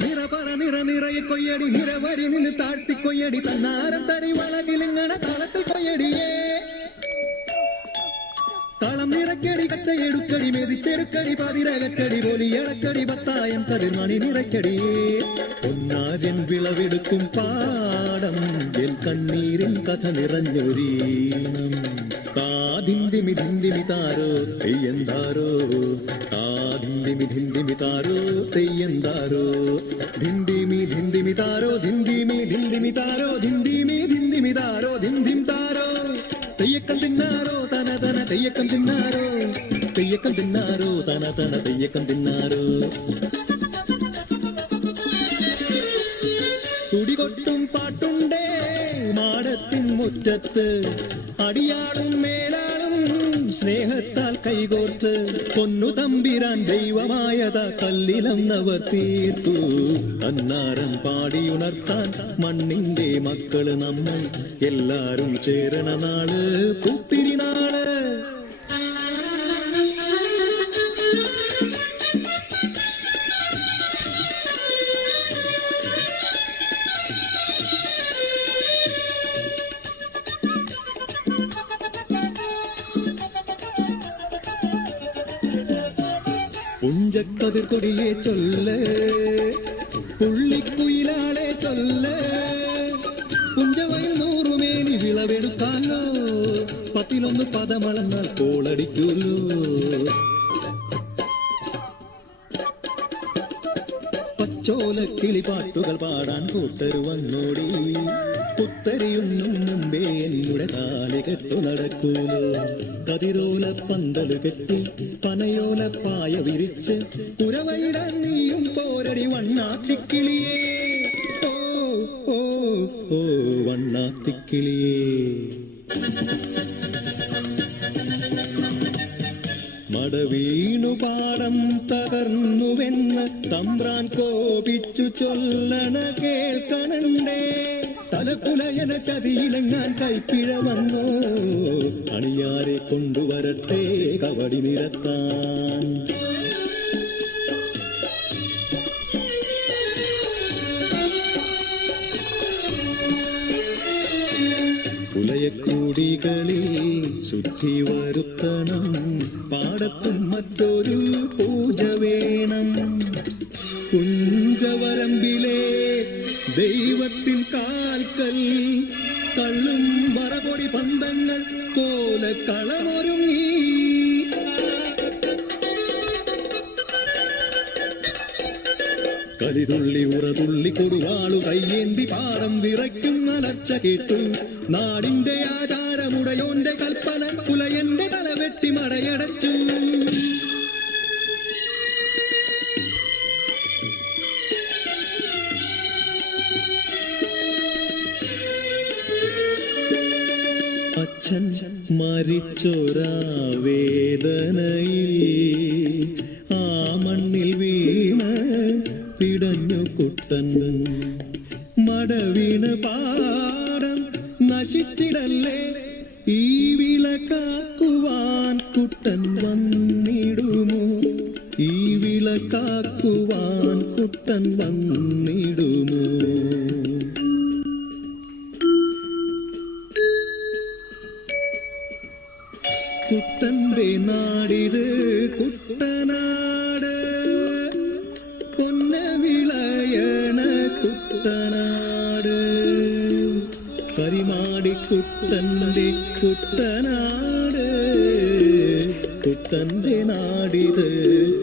നിറപറ നിറ നിറയെ കൊയ്യടി. നിരവരി നിന്ന് താഴ്ത്തി കൊയ്യടി. തന്നാരം തരി വളകിലിങ്ങണ തളത്തിൽ കൊയ്യടിയേ. തളം നിറക്കടി കട്ടയെടുക്കടി മെതിച്ചെടുക്കടി പതിരകട്ടടി പോലി ഇളക്കടി പത്തായം കതിർമണി നിറക്കടിയേ ഒന്നാര്യൻ വിളവെടുക്കും പാടം എൽ കണ്ണീരിൻ കഥ നിറഞ്ഞൊരീണം. തെയ്യക്കം തിന്നാരോ തന തന തെയ്യക്കം തിന്നാരോ? തെയ്യക്കം തിന്നാരോ തന തന തെയ്യക്കം തിന്നാരോ? തുടികൊട്ടും പാട്ടുണ്ടേ മാടത്തിൻ മുറ്റത്ത് അടിയാളും മേലാളും സ്നേഹത്താൽ കൈകോർത്ത് പൊന്നു തമ്പിരാൻ ദൈവമായത കല്ലിലന്നവർ തീർത്തു. അന്നാരം പാടിയുണർത്താൻ മണ്ണിന്റെ മക്കൾ നമ്മൾ എല്ലാരും ചേരണ നാൾ. പുത്തിരി നാള് പുഞ്ചക്കതിർ കൊടിയെ ചൊല്ല് പുള്ളിക്കുയിലാളെ ചൊല്ല് പുഞ്ചവയിൽ നൂറുമേനി വിളവെടുക്കാലോ പത്തിലൊന്ന് പദമളന്നാൽ കോളടിക്കൂലോ പച്ചോല കിളിപാട്ടുകൾ പാടാൻ കൂട്ടരു വന്നോടി. പുത്തരിയൊന്നും മുമ്പേ എന്നുടെ കാലി കെട്ടു നടക്കൂലോ. കതിരോല പന്തൽ കെട്ടി പനയോല പായ വിരിച്ച് കുരവയിടാൻ നീയും പോരടി വണ്ണാത്തിക്കിളിയേ. ഓ ഓ ഓ വണ്ണാത്തിക്കിളിയേ. മടവീണു പാടം തകർന്നുവെന്ന് തമ്പ്രാൻ കോപിച്ചു ചൊല്ലണ കേൾക്കണണ്ടേ. തലക്കുലയന ചതിയിലെങ്ങാൻ കൈപ്പിഴ വന്നോ. അണിയാരെ കൊണ്ടുവരട്ടെ കവടി നിരത്താൻ. കുലയക്കൂടികളിൽ ശുദ്ധി വരുത്തണം. മറ്റൊരു പൂജ വേണം. കുഞ്ചവരമ്പിലെ ദൈവത്തിൻ കാൽക്കൽ തള്ളും വറപൊടി പന്തങ്ങൾ കോല കളമൊരുങ്ങി. കരിതുള്ളി ഉറതുള്ളി കൊടുവാളു കയ്യേന്തി പാടം വിറയ്ക്കും അലർച്ച കേട്ടു. നാടിന്റെ അച്ഛൻ മരിച്ചൊരാ വേദനയിൽ ആ മണ്ണിൽ വീണ പിടഞ്ഞു കുട്ടൻ മടവീണ് പാടം നശിച്ചിടല്ലേ? ഈ വിളക്കാക്കുവാൻ കുട്ടൻ വന്നിടുമോ? ഈ വിളക്കാക്കുവാൻ കുട്ടൻ വന്നിടുമോ? നാടിത് കുട്ടനാട്. പൊന്ന വിളയണ കുട്ടനാട്. പരിമാടി കുട്ടന്റെ കുട്ടനാട്. കുട്ടന്റെ നാടിത്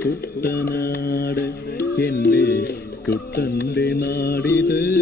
കുട്ടനാട്. എന്റെ കുട്ടന്റെ നാടിത്